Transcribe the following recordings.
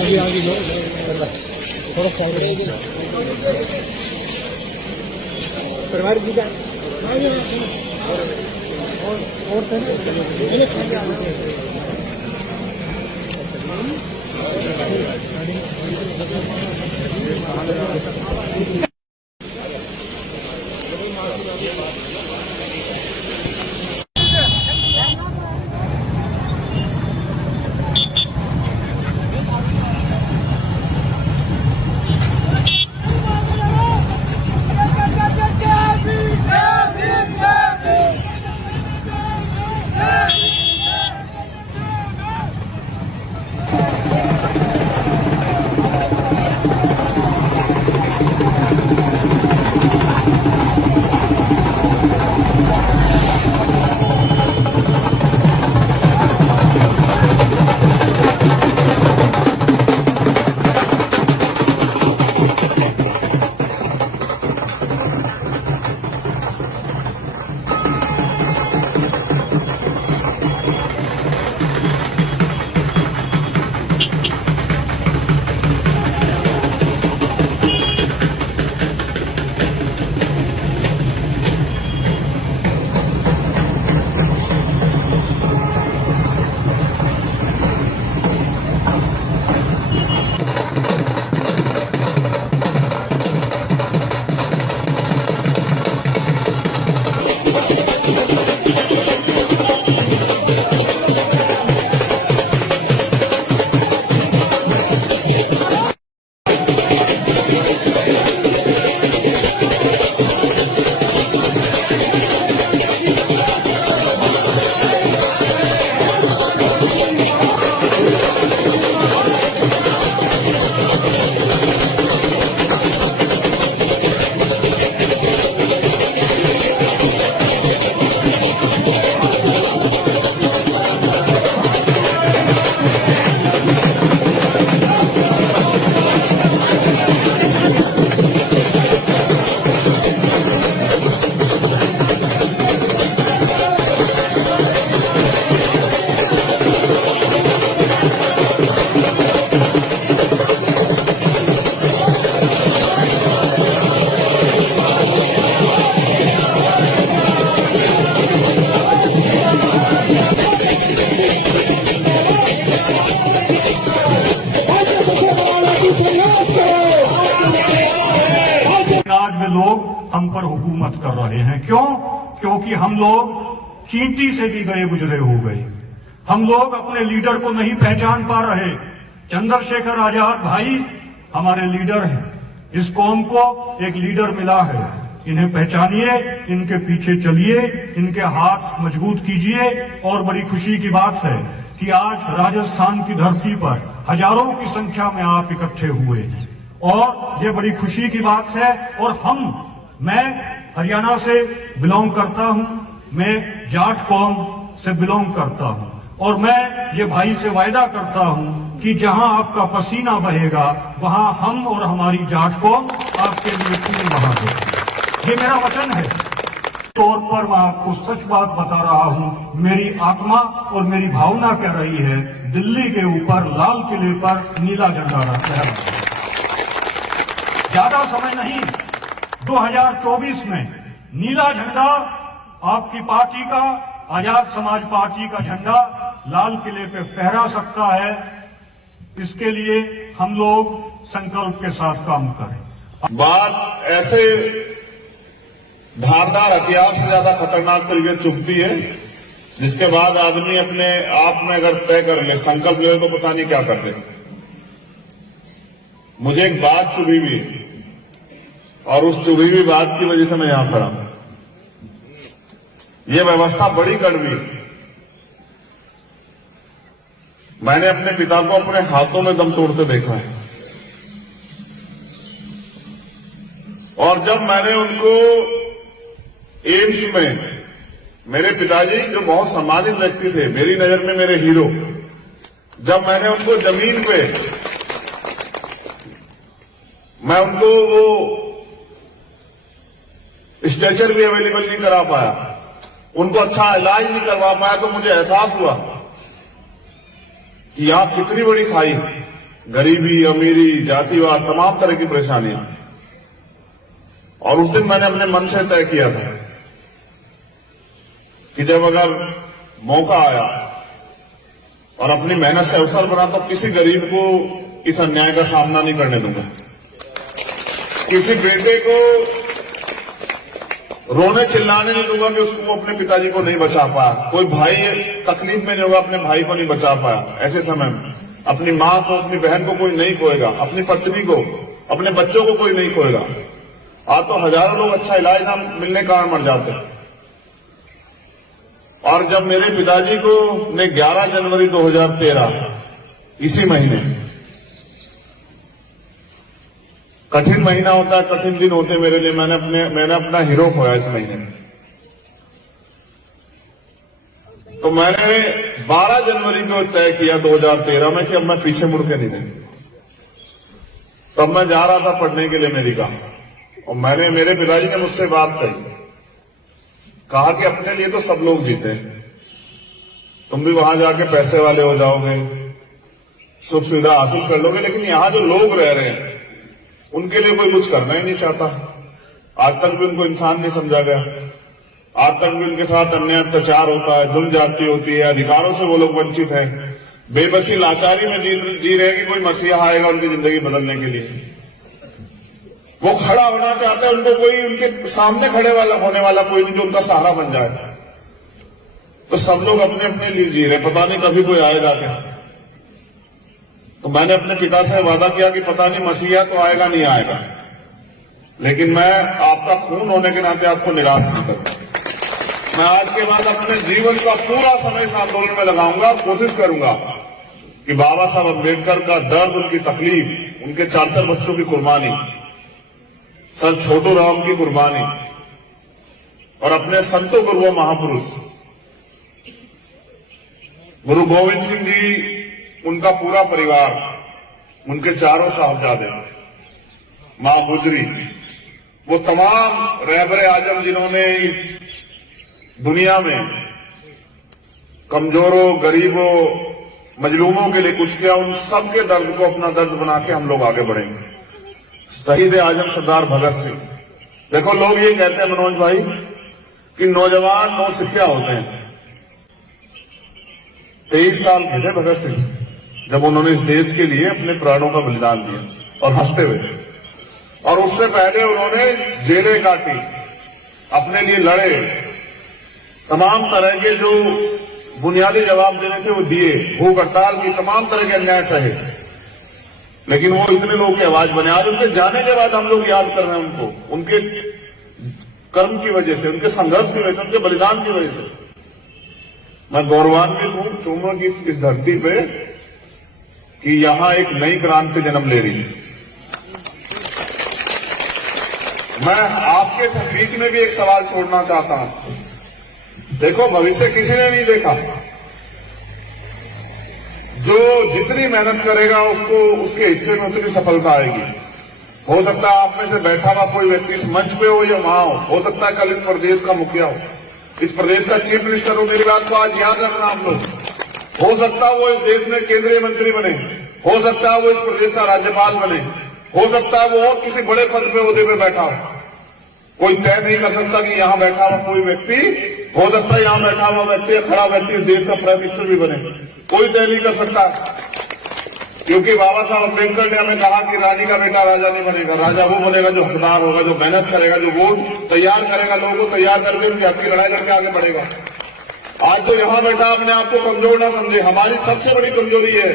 आगे आगे लो, थोड़ा साइड परिवार की आज में लोग हम पर हुकूमत कर रहे हैं। क्यों? क्योंकि हम लोग चींटी से भी गए गुजरे हो गए। हम लोग अपने लीडर को नहीं पहचान पा रहे। चंद्रशेखर आजाद भाई हमारे लीडर हैं। इस कौम को एक लीडर मिला है। इन्हें पहचानिए, इनके पीछे चलिए, इनके हाथ मजबूत कीजिए। और बड़ी खुशी की बात है कि आज राजस्थान की धरती पर हजारों की संख्या में आप इकट्ठे हुए और ये बड़ी खुशी की बात है। और मैं हरियाणा से बिलोंग करता हूं, मैं जाट कौम से बिलोंग करता हूं और मैं ये भाई से वायदा करता हूं कि जहां आपका पसीना बहेगा वहां हम और हमारी जाट कौम आपके लिए खून बहाएगी। ये मेरा वचन है। तौर पर मैं आपको सच बात बता रहा हूं। मेरी आत्मा और मेरी भावना कह रही है, दिल्ली के ऊपर लाल किले पर नीला झंडा लहरा। ज्यादा समय नहीं, 2024 में नीला झंडा आपकी पार्टी का, आजाद समाज पार्टी का झंडा लाल किले पे फहरा सकता है। इसके लिए हम लोग संकल्प के साथ काम करें। बात ऐसे धारदार हथियार से ज्यादा खतरनाक तरीके चुभती है, जिसके बाद आदमी अपने आप में अगर तय कर ले, संकल्प ले तो पता नहीं क्या कर ले। मुझे एक बात चुभी हुई और उस चुभी हुई बात की वजह से मैं यहां खड़ा हूं। यह व्यवस्था बड़ी कड़वी। मैंने अपने पिता को अपने हाथों में दम तोड़ते देखा है और जब मैंने उनको एम्स में, मेरे पिताजी जो बहुत सम्मानित व्यक्ति थे, मेरी नजर में मेरे हीरो, जब मैंने उनको जमीन पे, मैं उनको वो स्ट्रेचर भी अवेलेबल नहीं करा पाया, उनको अच्छा इलाज नहीं करवा पाया, तो मुझे एहसास हुआ कि यहां कितनी बड़ी खाई है। गरीबी, अमीरी, जातिवाद, तमाम तरह की परेशानियां। और उस दिन मैंने अपने मन से तय किया था कि जब अगर मौका आया और अपनी मेहनत से अवसर बना तो किसी गरीब को इस अन्याय का सामना नहीं करने दूंगा। किसी बेटे को रोने चिल्लाने नहीं दूंगा कि उसको वो अपने पिताजी को नहीं बचा पाया। कोई भाई तकलीफ में नहीं होगा, अपने भाई को नहीं बचा पाया। ऐसे समय में अपनी मां को, अपनी बहन को कोई नहीं खोएगा, अपनी पत्नी को, अपने बच्चों को कोई नहीं खोएगा। आज तो हजारों लोग अच्छा इलाज ना मिलने के कारण मर जाते हैं। और जब मेरे पिताजी को ने 11 जनवरी 2013 इसी महीने, कठिन महीना होता है, कठिन दिन होते मेरे लिए, मैंने अपना हीरो खोया इस महीने में। तो मैंने 12 जनवरी को तय किया 2013 में कि अब मैं पीछे मुड़ के नहीं देखूंगा। तब मैं जा रहा था पढ़ने के लिए अमेरिका, और मेरे पिताजी ने मुझसे बात कहा कि अपने लिए तो सब लोग जीते, तुम भी वहां जाके पैसे वाले हो जाओगे, सुख सुविधा हासिल कर लोगे, लेकिन यहां जो लोग रह रहे हैं उनके लिए कोई कुछ करना ही नहीं चाहता। आज तक भी उनको इंसान नहीं समझा गया, आज तक भी उनके साथ अन्याय अत्याचार होता है, जुल्म जाती होती है, अधिकारों से वो लोग वंचित हैं, बेबसी लाचारी में जी रहे हैं कि कोई मसीहा आएगा उनकी जिंदगी बदलने के लिए। वो खड़ा होना चाहते हैं, उनको कोई उनके सामने होने वाला कोई नहीं जो उनका सहारा बन जाए। तो सब लोग अपने अपने लिए जी रहे, पता नहीं कभी कोई आएगा क्या। तो मैंने अपने पिता से वादा किया कि पता नहीं मसीहा तो आएगा नहीं आएगा, लेकिन मैं आपका खून होने के नाते आपको निराश नहीं करूंगा। मैं आज के बाद अपने जीवन का पूरा समय इस आंदोलन में लगाऊंगा। कोशिश करूंगा कि बाबा साहब अम्बेडकर का दर्द, उनकी तकलीफ, उनके 4 बच्चों की कुर्बानी, सर छोटू राम की कुर्बानी, और अपने संतों गुरुओं महापुरुष गुरु गोविंद सिंह जी, उनका पूरा परिवार, उनके 4 साहबजादे, मां गुजरी, वो तमाम रहबरे आजम जिन्होंने दुनिया में कमजोरों, गरीबों, मजलूमों के लिए कुछ किया, उन सब के दर्द को अपना दर्द बना के हम लोग आगे बढ़ेंगे। शहीद आजम सरदार भगत सिंह। देखो लोग ये कहते हैं मनोज भाई कि नौजवान नौसिखिया होते हैं। 23 साल के थे भगत सिंह जब उन्होंने इस देश के लिए अपने प्राणों का बलिदान दिया, और हंसते हुए। और उससे पहले उन्होंने जेलें काटी, अपने लिए लड़े, तमाम तरह के जो बुनियादी जवाब देने थे वो दिए, भूख हड़ताल की, तमाम तरह के अन्याय सहे, लेकिन वो इतने लोगों की आवाज बने। आज उनके जाने के बाद हम लोग याद कर रहे हैं उनको, उनके कर्म की वजह से, उनके संघर्ष की वजह से, उनके बलिदान की वजह से। मैं गौरवान्वित हूं चूमों की इस धरती पे कि यहां एक नई क्रांति जन्म ले रही है। मैं आपके बीच में भी एक सवाल छोड़ना चाहता हूं। देखो, भविष्य किसी ने नहीं देखा। जो जितनी मेहनत करेगा उसको उसके हिस्से में उतनी सफलता आएगी। हो सकता है आप में से बैठा हुआ कोई व्यक्ति इस मंच पे हो या वहां हो सकता है कल इस प्रदेश का मुखिया हो, इस प्रदेश का चीफ मिनिस्टर हो। मेरी बात को आज याद रखना आप लोग। हो सकता है वो इस देश में केंद्रीय मंत्री बने, हो सकता है वो इस प्रदेश का राज्यपाल बने, हो सकता है वो और किसी बड़े पद पे ओहदे पे बैठा हो। कोई तय नहीं कर सकता कि यहां बैठा हुआ कोई व्यक्ति, हो सकता है यहां बैठा हुआ व्यक्ति या खड़ा व्यक्ति इस देश का प्राइम मिनिस्टर भी बने। कोई तय नहीं कर सकता, क्योंकि बाबा साहब अम्बेडकर ने हमें कहा कि रानी का बेटा राजा नहीं बनेगा। राजा वो बनेगा जो हकदार होगा, जो मेहनत करेगा, जो वोट तैयार करेगा, लोगों को तैयार करके उनकी हक की लड़ाई करके आगे बढ़ेगा। आज तो यहां बैठा अपने आप को कमजोर ना समझे। हमारी सबसे बड़ी कमजोरी है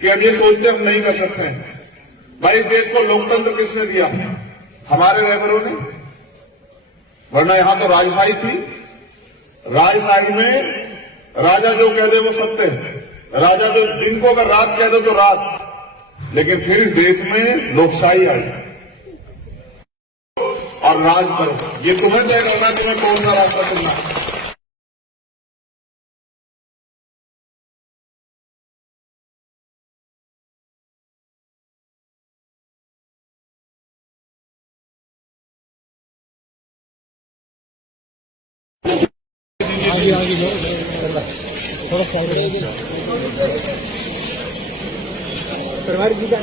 कि हम ये सोचते हम नहीं कर सकते हैं। भाई, इस देश को लोकतंत्र किसने दिया? हमारे रहबरों ने, वरना यहां तो राजशाही थी। राजशाही में राजा जो कह दे वो सत्य है, राजा जो दिन को अगर रात कह दे तो रात। लेकिन फिर इस देश में लोकशाही आई और राज करो। ये तुम्हें तय करना है तुम्हें कौन सा रास्ता चुनना है। आगे जाओ, थोड़ा साइड। परिवार जी का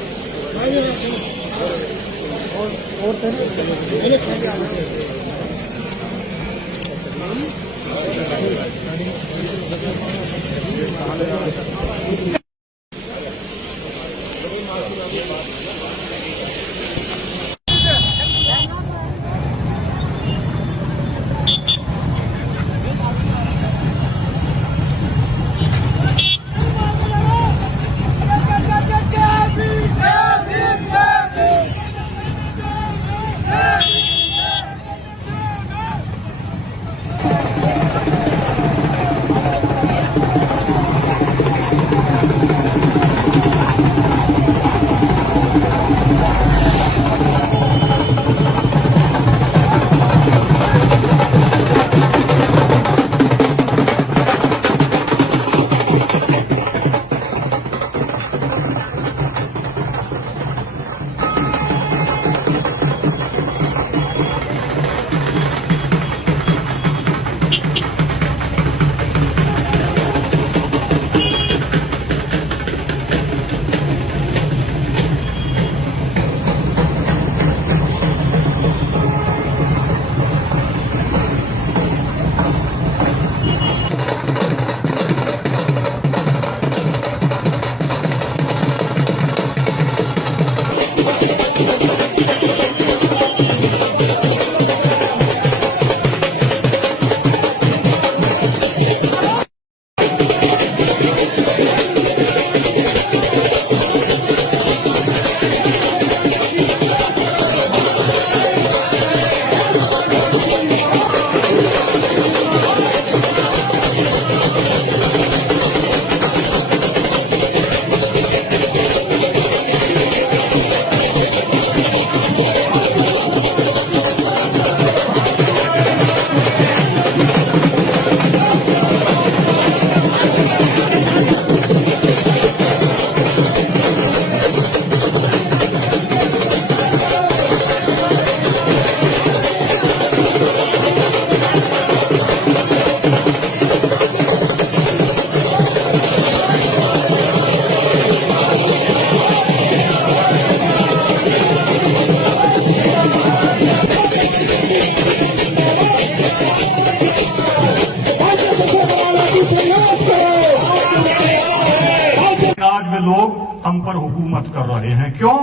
और आज वे लोग हम पर हुकूमत कर रहे हैं। क्यों?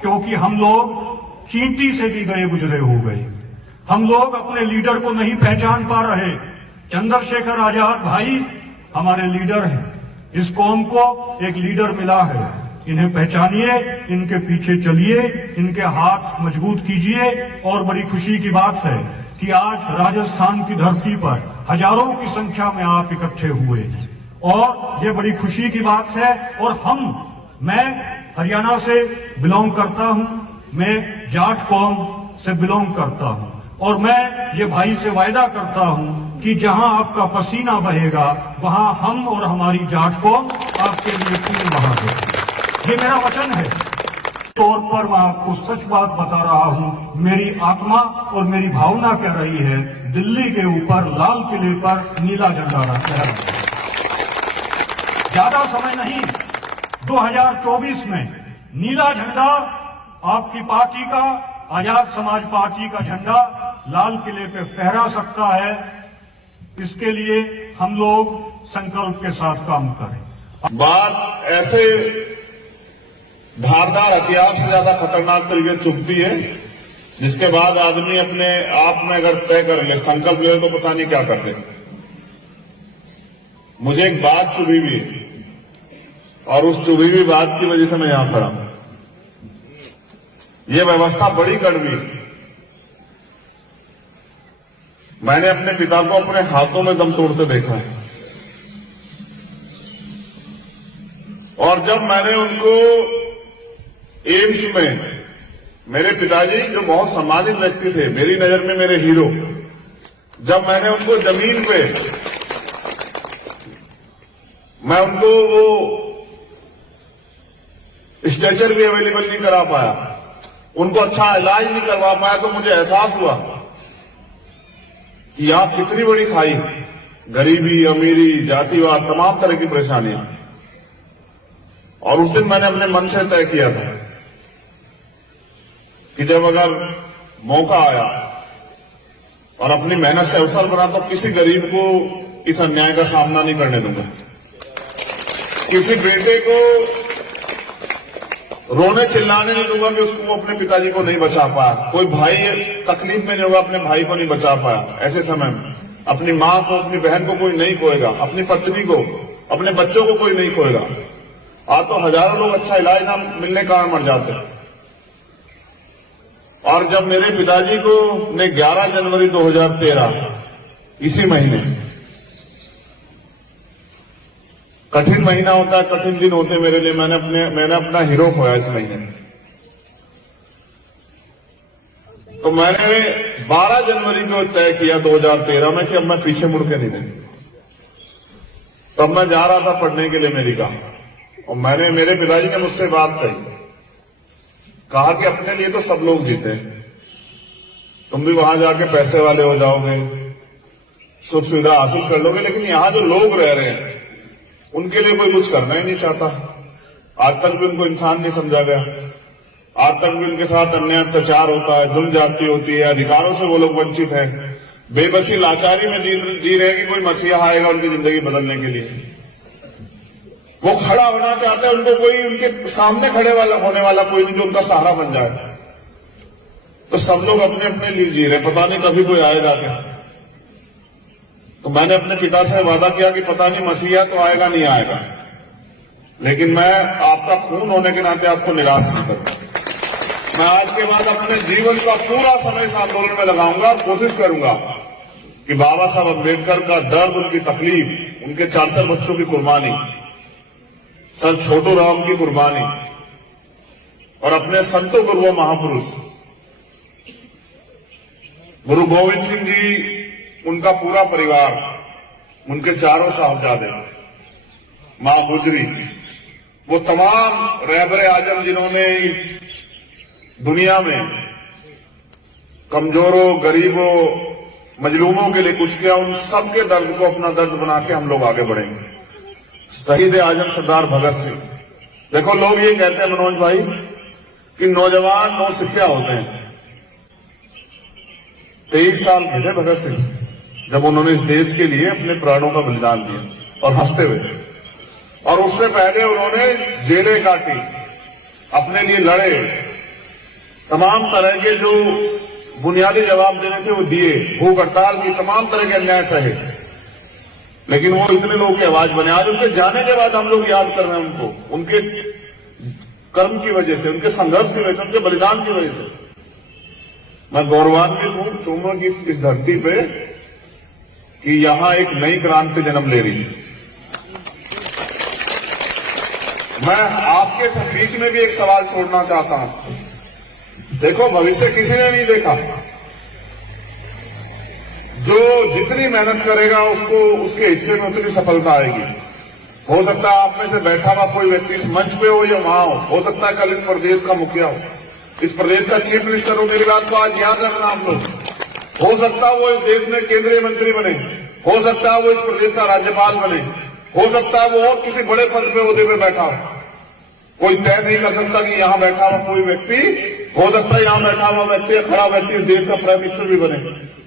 क्योंकि हम लोग चींटी से भी गए गुजरे हो गए। हम लोग अपने लीडर को नहीं पहचान पा रहे। चंद्रशेखर आजाद भाई हमारे लीडर हैं। इस कौम को एक लीडर मिला है। इन्हें पहचानिए, इनके पीछे चलिए, इनके हाथ मजबूत कीजिए। और बड़ी खुशी की बात है कि आज राजस्थान की धरती पर हजारों की संख्या में आप इकट्ठे हुए और ये बड़ी खुशी की बात है। और मैं हरियाणा से बिलोंग करता हूं, मैं जाट कौम से बिलोंग करता हूं और मैं ये भाई से वायदा करता हूं कि जहां आपका पसीना बहेगा वहां हम और हमारी जाट कौम आपके लिए खून बहाएगी। ये मेरा वचन है। तौर पर मैं आपको सच बात बता रहा हूं। मेरी आत्मा और मेरी भावना कह रही है दिल्ली के ऊपर लाल किले पर नीला झंडा लहराना। ज्यादा समय नहीं, 2024 में नीला झंडा आपकी पार्टी का, आजाद समाज पार्टी का झंडा लाल किले पे फहरा सकता है। इसके लिए हम लोग संकल्प के साथ काम करें। बात ऐसे धारदार हथियार से ज्यादा खतरनाक तरीके चुभती है जिसके बाद आदमी अपने आप में अगर तय कर ले, संकल्प ले तो पता नहीं क्या कर दे। मुझे एक बात चुभी हुई और उस चुभी हुई बात की वजह से मैं यहां खड़ा हूं। यह व्यवस्था बड़ी कड़वी। मैंने अपने पिता को अपने हाथों में दम तोड़ते देखा है और जब मैंने उनको एम्स में, मेरे पिताजी जो बहुत सम्मानित व्यक्ति थे, मेरी नजर में मेरे हीरो, जब मैंने उनको जमीन पे, मैं उनको वो स्ट्रेचर भी अवेलेबल नहीं करा पाया, उनको अच्छा इलाज नहीं करवा पाया, तो मुझे एहसास हुआ कि यहां कितनी बड़ी खाई, गरीबी, अमीरी, जातिवाद, तमाम तरह की परेशानियां। और उस दिन मैंने अपने मन से तय किया था कि जब अगर मौका आया और अपनी मेहनत से अवसर बना तो किसी गरीब को इस अन्याय का सामना नहीं करने दूंगा। किसी बेटे को रोने चिल्लाने नहीं दूंगा कि उसको अपने पिताजी को नहीं बचा पाया। कोई भाई तकलीफ में नहीं होगा, अपने भाई को नहीं बचा पाया। ऐसे समय में अपनी मां को, अपनी बहन को कोई नहीं खोएगा, अपनी पत्नी को, अपने बच्चों को कोई नहीं खोएगा। आज तो हजारों लोग अच्छा इलाज ना मिलने के कारण मर जाते हैं। और जब मेरे पिताजी को ने 11 जनवरी 2013 इसी महीने, कठिन महीना होता है, कठिन दिन होते मेरे लिए, मैंने अपना हीरो खोया इस महीने। तो मैंने 12 जनवरी को तय किया 2013 में कि अब मैं पीछे मुड़ के नहीं देखूंगा। तब मैं जा रहा था पढ़ने के लिए अमेरिका, और मेरे पिताजी ने मुझसे बात कहा कि अपने लिए तो सब लोग जीते, तुम भी वहां जाके पैसे वाले हो जाओगे, सुख सुविधा हासिल कर लोगे, लेकिन यहां जो लोग रह रहे हैं उनके लिए कोई कुछ करना ही नहीं चाहता। आज तक भी उनको इंसान नहीं समझा गया, आज तक भी उनके साथ अन्याय अत्याचार होता है, जुल्म जाती होती है, अधिकारों से वो लोग वंचित हैं, बेबसी लाचारी में जी रहे हैं कि कोई मसीहा आएगा उनकी जिंदगी बदलने के लिए। वो खड़ा होना चाहते हैं, उनको कोई उनके सामने होने वाला कोई नहीं जो उनका सहारा बन जाए। तो सब लोग अपने अपने लिए जी रहे, पता नहीं कभी कोई आएगा क्या। तो मैंने अपने पिता से वादा किया कि पता नहीं मसीहा तो आएगा नहीं आएगा, लेकिन मैं आपका खून होने के नाते आपको निराश नहीं करूंगा। मैं आज के बाद अपने जीवन का पूरा समय इस आंदोलन में लगाऊंगा और कोशिश करूंगा कि बाबा साहब अम्बेडकर का दर्द, उनकी तकलीफ, उनके 4 बच्चों की कुर्बानी, सर छोटू राम की कुर्बानी और अपने संतों गुरुओं महापुरुष गुरु गोविंद सिंह जी, उनका पूरा परिवार, उनके 4 साहबजादे, मां गुजरी, वो तमाम रहबरे आजम जिन्होंने दुनिया में कमजोरों, गरीबों, मजलूमों के लिए कुछ किया, उन सबके दर्द को अपना दर्द बना के हम लोग आगे बढ़ेंगे। शहीद आजम सरदार भगत सिंह, देखो लोग ये कहते हैं मनोज भाई कि नौजवान नौसिखिया होते हैं। 23 साल के थे भगत सिंह जब उन्होंने इस देश के लिए अपने प्राणों का बलिदान दिया, और हंसते हुए। और उससे पहले उन्होंने जेलें काटी, अपने लिए लड़े, तमाम तरह के जो बुनियादी जवाब देने थे वो दिए, भूख हड़ताल की, तमाम तरह के अन्याय सहे, लेकिन वो इतने लोगों की आवाज बने। आज उनके जाने के बाद हम लोग याद कर रहे हैं उनको, उनके कर्म की वजह से, उनके संघर्ष की वजह से, उनके बलिदान की वजह से। मैं गौरवान्वित हूं चूमा की इस धरती पे कि यहां एक नई क्रांति जन्म ले रही है। मैं आपके सब बीच में भी एक सवाल छोड़ना चाहता हूं। देखो, भविष्य किसी ने नहीं देखा। जो जितनी मेहनत करेगा उसको उसके हिस्से में उतनी सफलता आएगी। हो सकता है आप में से बैठा हुआ कोई व्यक्ति इस मंच पे हो या वहां हो सकता है कल इस प्रदेश का मुखिया हो, इस प्रदेश का चीफ मिनिस्टर हो। मेरी बात को आज याद रखना आप लोग। हो सकता है वो इस देश में केंद्रीय मंत्री बने, हो सकता है वो इस प्रदेश का राज्यपाल बने, हो सकता है वो और किसी बड़े पद पे ओहदे पे बैठा हो। कोई तय नहीं कर सकता कि यहां बैठा हुआ कोई व्यक्ति, हो सकता है यहां बैठा हुआ व्यक्ति, खड़ा व्यक्ति इस देश का प्राइम मिनिस्टर भी बने,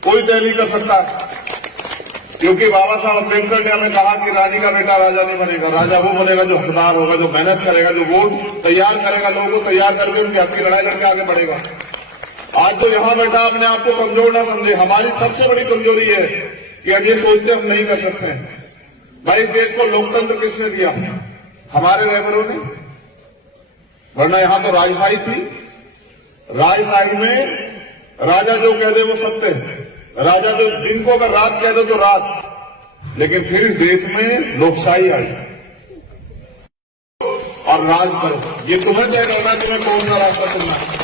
कोई तय नहीं कर सकता। क्योंकि बाबा साहब अम्बेडकर ने हमें कहा कि रानी का बेटा राजा नहीं बनेगा, राजा वो बनेगा जो हकदार होगा, जो मेहनत करेगा, जो वोट तैयार करेगा, लोगों को तैयार करके उनके हक की लड़ाई करके आगे बढ़ेगा। आज जो यहां बैठा अपने आप को कमजोर ना समझे। हमारी सबसे बड़ी कमजोरी है कि आज ये सोचते हम नहीं कर सकते हैं। भाई, इस देश को लोकतंत्र किसने दिया? हमारे रहबरों ने, वरना यहां तो राजशाही थी। राजशाही में राजा जो कह दे वो सत्य है, राजा जो दिन को अगर रात कह दो तो रात। लेकिन फिर इस देश में लोकशाही आई और राज करो। ये तुम्हें तय करना है तुम्हें कौन सा रास्ता चलना है।